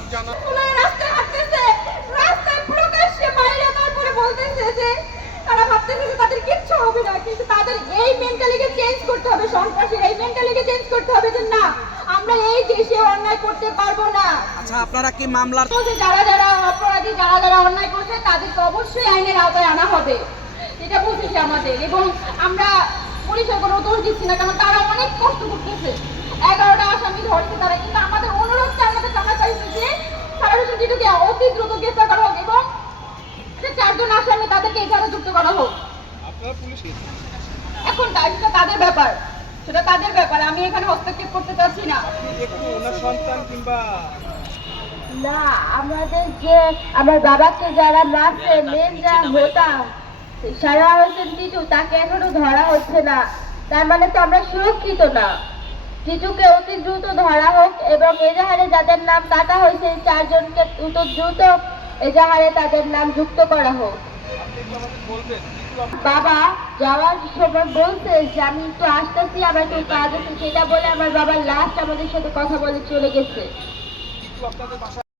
শোক জানা রাস্তায় হাঁটতেছে, রাস্তায় প্রকাশ্যে বাইরে তারপরে বলতেছে যে তারা ভাবতেছে যে তাদের কিচ্ছু হবে না, কিন্তু তাদের এই মেন্টালিটি চেঞ্জ করতে হবে। সন্ত্রাসীর এই মেন্টালিটি চেঞ্জ করতে হবে যে না, আমরা এই দেশে অন্যায় করতে পারবো না। আচ্ছা, আপনারা কি মামলার যারা যারা অপরাধী, যারা যারা অন্যায় করছে তাদেরকে অবশ্যই আইনের আওতায় আনা হবে, এটা বলতেছে আমাদের। এবং আমরা পুলিশের কোনো দোষ দিচ্ছি না, কারণ তারা অনেক কষ্ট করতেছে। 11টা আসামি ধরছে তারা, কিন্তু আমাদের অনুরোধটা আমাদের জানাতে যে সারাদেশে যেটাকে অতি দ্রুত গ্রেফতার করা হোক এবং যে 4 জন আসামি তাদেরকে এখানে যুক্ত করা হোক। আপনারা পুলিশ এখন সেটা তাদের ব্যাপার, সেটা তাদের ব্যাপার, আমি এখানে হস্তক্ষেপ করতে চাচ্ছি না। একটু ওনার সন্তান কিংবা না, আমাদের যে আমার বাবাকে যারা মারছে, মেন যা হতাম সারা হোসেন টিটু, তাকে এখনো ধরা হচ্ছে না। তার মানে তো আমরা সুরক্ষিত না। টিটুকে অতি দ্রুত ধরা হোক এবং এজাহারে যাদের নাম কাটা হয়েছে 4 জনকে অতি দ্রুত এজাহারে তাদের নাম যুক্ত করা হোক। বলবেন বাবা যাওয়ার সময় বলছে যে আমি একটু আসতেছি, আমার একটু কাজ আছে, সেটা বলে আমার বাবা লাস্ট আমাদের সাথে কথা বলে চলে গেছে। আপনাদের বাসা